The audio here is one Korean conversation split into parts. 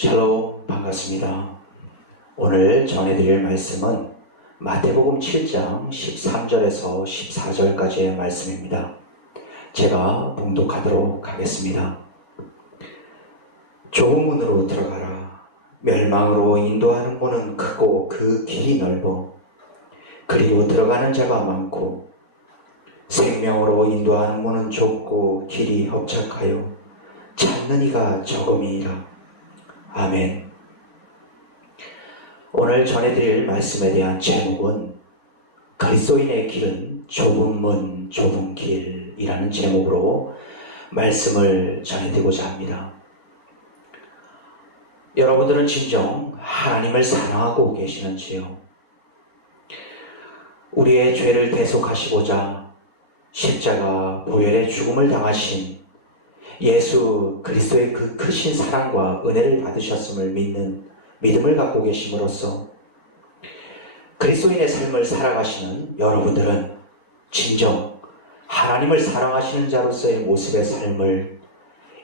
샬롬, 반갑습니다. 오늘 전해드릴 말씀은 마태복음 7장 13절에서 14절까지의 말씀입니다. 제가 봉독하도록 하겠습니다. 좁은 문으로 들어가라. 멸망으로 인도하는 문은 크고 그 길이 넓어 그리로 들어가는 자가 많고 생명으로 인도하는 문은 좁고 길이 협착하여 찾는 이가 적음이니라. 아멘. 오늘 전해드릴 말씀에 대한 제목은 그리스도인의 길은 좁은 문, 좁은 길이라는 제목으로 말씀을 전해드리고자 합니다. 여러분들은 진정 하나님을 사랑하고 계시는지요? 우리의 죄를 대속하시고자 십자가 보혈의 죽음을 당하신 예수 그리스도의 그 크신 사랑과 은혜를 받으셨음을 믿는 믿음을 갖고 계심으로써 그리스도인의 삶을 살아가시는 여러분들은 진정 하나님을 사랑하시는 자로서의 모습의 삶을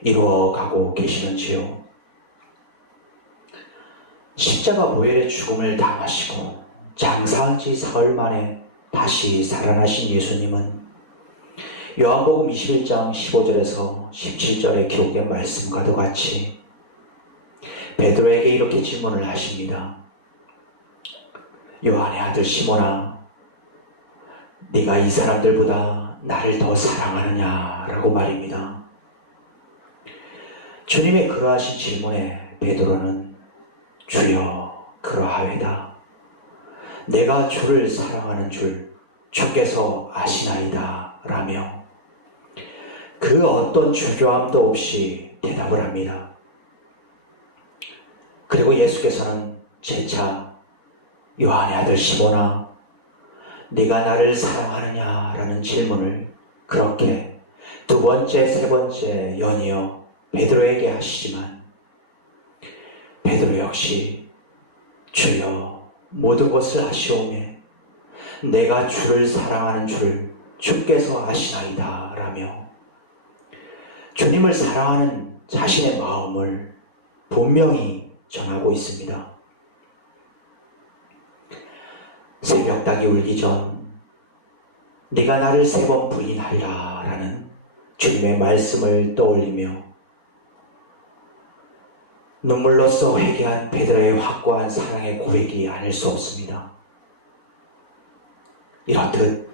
이루어가고 계시는지요? 십자가 보혈의 죽음을 당하시고 장사한 지 사흘 만에 다시 살아나신 예수님은 요한복음 21장 15절에서 17절에 기록된 말씀과도 같이 베드로에게 이렇게 질문을 하십니다. 요한의 아들 시몬아, 네가 이 사람들보다 나를 더 사랑하느냐? 라고 말입니다. 주님의 그러하신 질문에 베드로는 주여 그러하외다. 내가 주를 사랑하는 줄 주께서 아시나이다 라며 그 어떤 주저함도 없이 대답을 합니다. 그리고 예수께서는 재차 요한의 아들 시몬아, 네가 나를 사랑하느냐? 라는 질문을 그렇게 두 번째, 세 번째 연이어 베드로에게 하시지만 베드로 역시 주여 모든 것을 아시오매 내가 주를 사랑하는 줄 주께서 아시나이다 라며 주님을 사랑하는 자신의 마음을 분명히 전하고 있습니다. 새벽닭이 울기 전 네가 나를 3번 부인하리라 라는 주님의 말씀을 떠올리며 눈물로써 회개한 베드로의 확고한 사랑의 고백이 아닐 수 없습니다. 이렇듯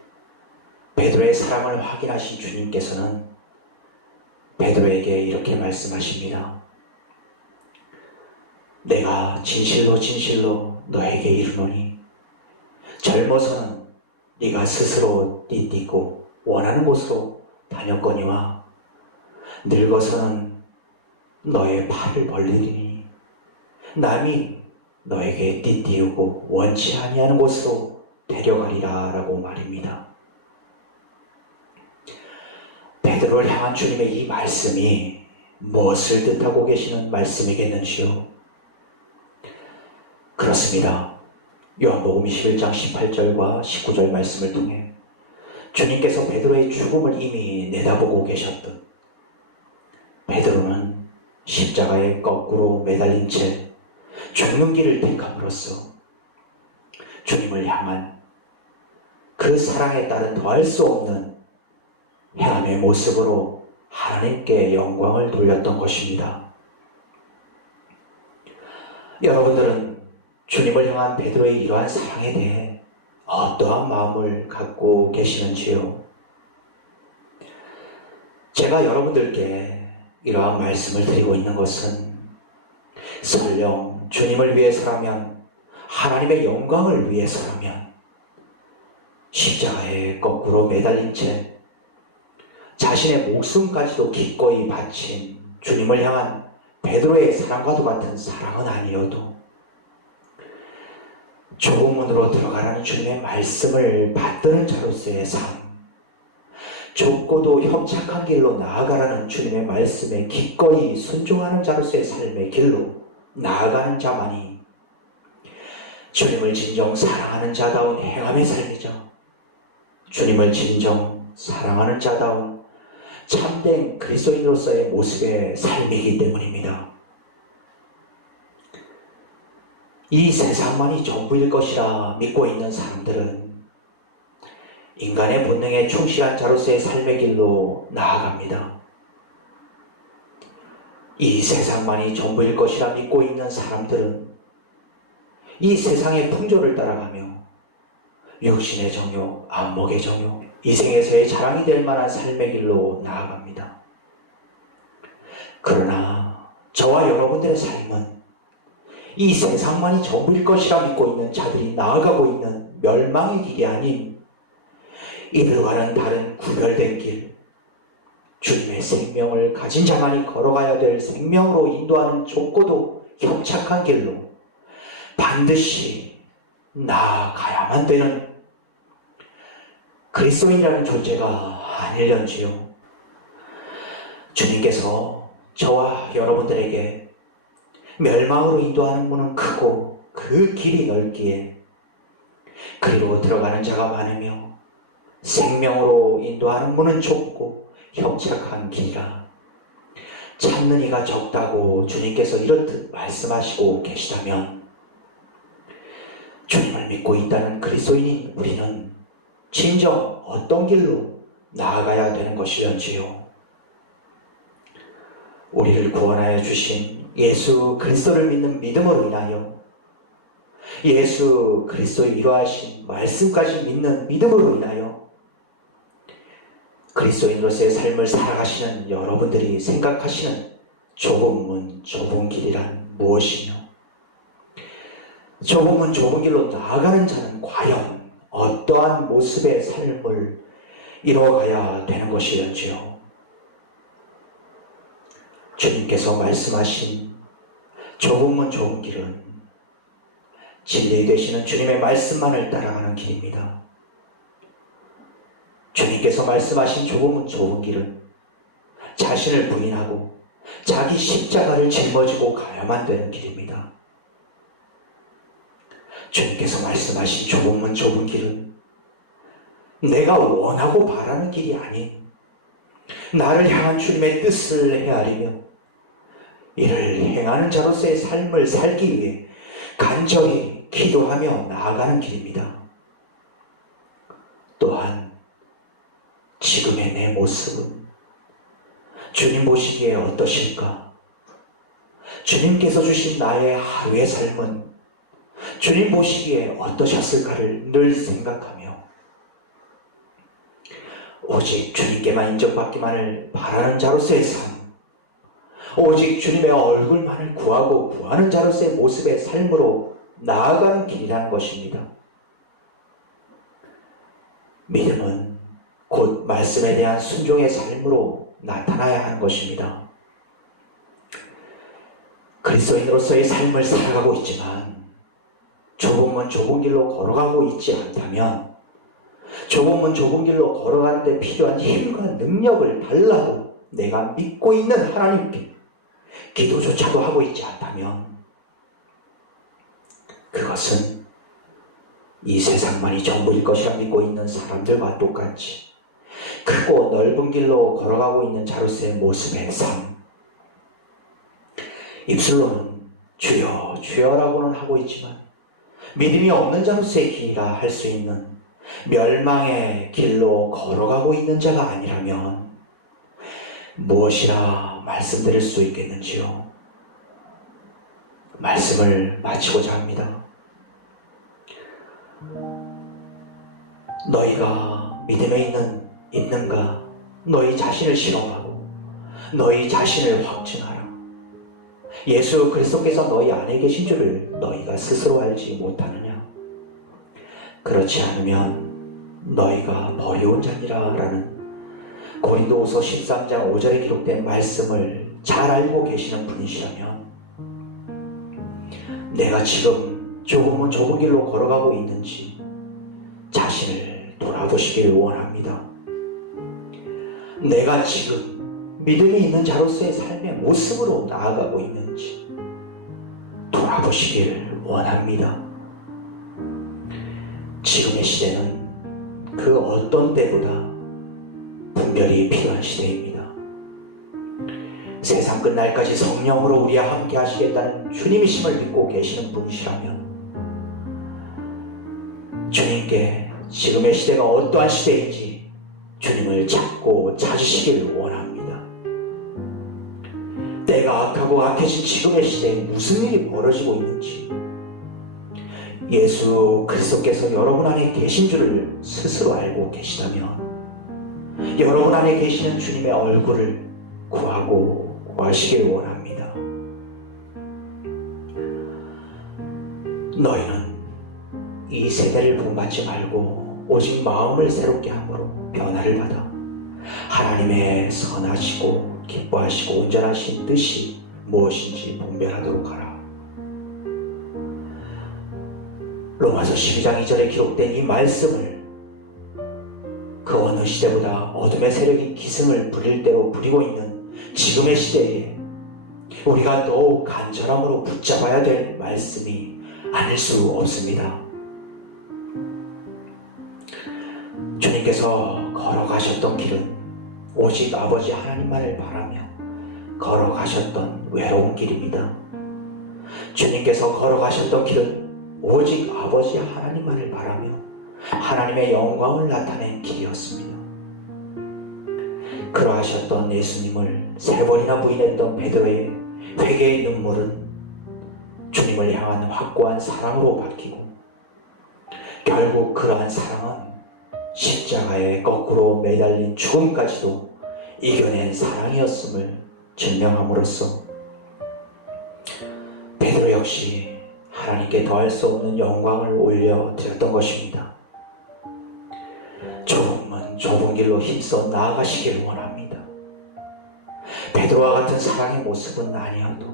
베드로의 사랑을 확인하신 주님께서는 베드로에게 이렇게 말씀하십니다. 내가 진실로 진실로 너에게 이르노니 젊어서는 네가 스스로 띠띠고 원하는 곳으로 다녔거니와 늙어서는 너의 팔을 벌리리니 남이 너에게 띠띠우고 원치 아니하는 곳으로 데려가리라 라고 말입니다. 베드로를 향한 주님의 이 말씀이 무엇을 뜻하고 계시는 말씀이겠는지요? 그렇습니다. 요한복음 21장 18절과 19절 말씀을 통해 주님께서 베드로의 죽음을 이미 내다보고 계셨듯 베드로는 십자가에 거꾸로 매달린 채 죽는 길을 택함으로써 주님을 향한 그 사랑에 따른 더할 수 없는 행함의 모습으로 하나님께 영광을 돌렸던 것입니다. 여러분들은 주님을 향한 베드로의 이러한 사랑에 대해 어떠한 마음을 갖고 계시는지요? 제가 여러분들께 이러한 말씀을 드리고 있는 것은 설령 주님을 위해서라면, 하나님의 영광을 위해서라면 십자가에 거꾸로 매달린 채 자신의 목숨까지도 기꺼이 바친 주님을 향한 베드로의 사랑과도 같은 사랑은 아니어도 좁은 문으로 들어가라는 주님의 말씀을 받드는 자로서의 삶, 좁고도 협착한 길로 나아가라는 주님의 말씀에 기꺼이 순종하는 자로서의 삶의 길로 나아가는 자만이 주님을 진정 사랑하는 자다운 행함의 삶이죠. 주님을 진정 사랑하는 자다운 참된 그리스도인으로서의 모습의 삶이기 때문입니다. 이 세상만이 전부일 것이라 믿고 있는 사람들은 인간의 본능에 충실한 자로서의 삶의 길로 나아갑니다. 이 세상만이 전부일 것이라 믿고 있는 사람들은 이 세상의 풍조를 따라가며 육신의 정욕, 안목의 정욕, 이 생에서의 자랑이 될 만한 삶의 길로 나아갑니다. 그러나 저와 여러분들의 삶은 이 세상만이 전부일 것이라 믿고 있는 자들이 나아가고 있는 멸망의 길이 아닌 이들과는 다른 구별된 길, 주님의 생명을 가진 자만이 걸어가야 될 생명으로 인도하는 좁고도 협착한 길로 반드시 나아가야만 되는 그리스도인이라는 존재가 아닐런지요. 주님께서 저와 여러분들에게 멸망으로 인도하는 문은 크고 그 길이 넓기에 그리로 들어가는 자가 많으며 생명으로 인도하는 문은 좁고 협착한 길이라 찾는 이가 적다고 주님께서 이렇듯 말씀하시고 계시다면 주님을 믿고 있다는 그리스도인인 우리는 진정 어떤 길로 나아가야 되는 것이련지요. 우리를 구원하여 주신 예수 그리스도를 믿는 믿음으로 인하여 예수 그리스도의 이루하신 말씀까지 믿는 믿음으로 인하여 그리스도인으로서의 삶을 살아가시는 여러분들이 생각하시는 좁은 문, 좁은 길이란 무엇이며 좁은 문, 좁은 길로 나아가는 자는 과연 어떠한 모습의 삶을 이루어가야 되는 것이련지요. 주님께서 말씀하신 좁은 문, 좁은 길은 진리 되시는 주님의 말씀만을 따라가는 길입니다. 주님께서 말씀하신 좁은 문, 좁은 길은 자신을 부인하고 자기 십자가를 짊어지고 가야만 되는 길입니다. 주님께서 말씀하신 좁은 문, 좁은 길은 내가 원하고 바라는 길이 아닌 나를 향한 주님의 뜻을 헤아리며 이를 행하는 자로서의 삶을 살기 위해 간절히 기도하며 나아가는 길입니다. 또한 지금의 내 모습은 주님 보시기에 어떠실까? 주님께서 주신 나의 하루의 삶은 주님 보시기에 어떠셨을까를 늘 생각하며 오직 주님께만 인정받기만을 바라는 자로서의 삶, 오직 주님의 얼굴만을 구하고 구하는 자로서의 모습의 삶으로 나아가는 길이라는 것입니다. 믿음은 곧 말씀에 대한 순종의 삶으로 나타나야 하는 것입니다. 그리스도인으로서의 삶을 살아가고 있지만 좁은 문 좁은 길로 걸어가고 있지 않다면 좁은 문 좁은 길로 걸어가는 데 필요한 힘과 능력을 달라고 내가 믿고 있는 하나님께 기도조차도 하고 있지 않다면 그것은 이 세상만이 전부일 것이라 믿고 있는 사람들과 똑같이 크고 넓은 길로 걸어가고 있는 자로서의 모습의 삶, 입술로는 주여 주여라고는 하고 있지만 믿음이 없는 자로서의 길이라 할 수 있는 멸망의 길로 걸어가고 있는 자가 아니라면 무엇이라 말씀드릴 수 있겠는지요? 말씀을 마치고자 합니다. 너희가 믿음에 있는가? 너희 자신을 실험하고 너희 자신을 확증하라. 예수 그리스도께서 너희 안에 계신 줄을 너희가 스스로 알지 못하느냐? 그렇지 않으면 너희가 버려온 자니라 라는 고린도후서 13장 5절에 기록된 말씀을 잘 알고 계시는 분이시라면 내가 지금 조금은 좁은 길로 걸어가고 있는지 자신을 돌아보시길 원합니다. 내가 지금 믿음이 있는 자로서의 삶의 모습으로 나아가고 있는지 돌아보시길 원합니다. 지금의 시대는 그 어떤 때보다 분별이 필요한 시대입니다. 세상 끝날까지 성령으로 우리와 함께 하시겠다는 주님이심을 믿고 계시는 분이시라면 주님께 지금의 시대가 어떠한 시대인지 주님을 찾고 찾으시기를 원합니다. 때가 악하고 악해진 지금의 시대에 무슨 일이 벌어지고 있는지 예수 그리스도께서 여러분 안에 계신 줄을 스스로 알고 계시다면 여러분 안에 계시는 주님의 얼굴을 구하시길 원합니다. 너희는 이 세대를 본받지 말고 오직 마음을 새롭게 함으로 변화를 받아 하나님의 선하시고 기뻐하시고 온전하신 뜻이 무엇인지 분별하도록 하라. 로마서 12장 2절에 기록된 이 말씀을 그 어느 시대보다 어둠의 세력이 기승을 부릴 대로 부리고 있는 지금의 시대에 우리가 더욱 간절함으로 붙잡아야 될 말씀이 아닐 수 없습니다. 주님께서 걸어가셨던 길은 오직 아버지 하나님만을 바라며 걸어가셨던 외로운 길입니다. 주님께서 걸어가셨던 길은 오직 아버지 하나님만을 바라며 하나님의 영광을 나타낸 길이었습니다. 그러하셨던 예수님을 3번이나 부인했던 베드로의 회개의 눈물은 주님을 향한 확고한 사랑으로 바뀌고 결국 그러한 사랑은 십자가에 거꾸로 매달린 죽음까지도 이겨낸 사랑이었음을 증명함으로써 베드로 역시 하나님께 더할 수 없는 영광을 올려드렸던 것입니다. 조금은 좁은 길로 힘써 나아가시길 원합니다. 베드로와 같은 사랑의 모습은 아니어도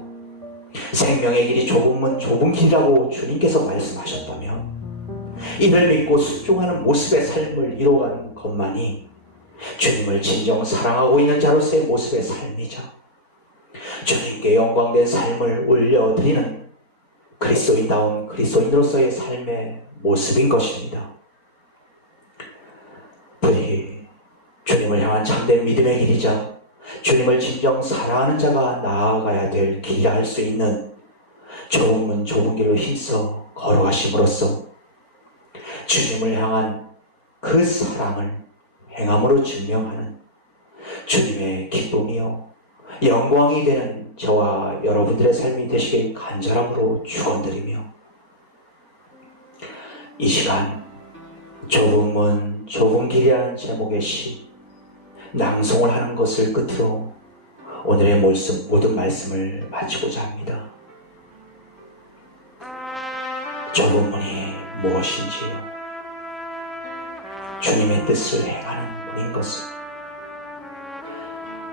생명의 길이 조금은 좁은 길이라고 주님께서 말씀하셨다면 이를 믿고 순종하는 모습의 삶을 이루어가는 것만이 주님을 진정 사랑하고 있는 자로서의 모습의 삶이자 주님께 영광된 삶을 올려드리는 그리스도인다운 그리스도인으로서의 삶의 모습인 것입니다. 부디 주님을 향한 참된 믿음의 길이자 주님을 진정 사랑하는 자가 나아가야 될 길이라 할 수 있는 조금은 좁은 길로 힘써 걸어가심으로써 주님을 향한 그 사랑을 행함으로 증명하는 주님의 기쁨이요 영광이 되는 저와 여러분들의 삶이 되시길 간절함으로 축원드리며 이 시간 좁은 좁은 길이라는 제목의 시 낭송을 하는 것을 끝으로 오늘의 모든 말씀을 마치고자 합니다. 좁은 문이 무엇인지요? 주님의 뜻을 행하는 문인 것을.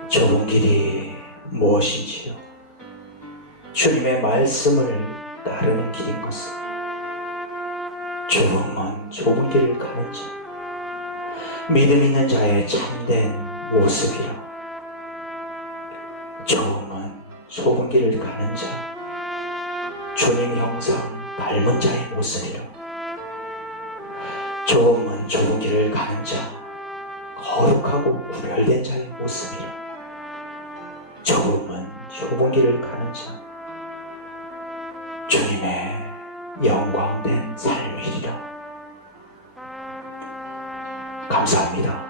좁은 길이 무엇인지요? 주님의 말씀을 따르는 길인 것을. 좁은 길을 가는 자, 믿음 있는 자의 참된 모습이라. 좁은 길을 가는 자, 주님 형상 닮은 자의 모습이라. 좁은 길을 가는 자, 거룩하고 구별된 자의 모습이라. 좁은 길을 가는 자, 주님의 영광된 삶이리라. 감사합니다.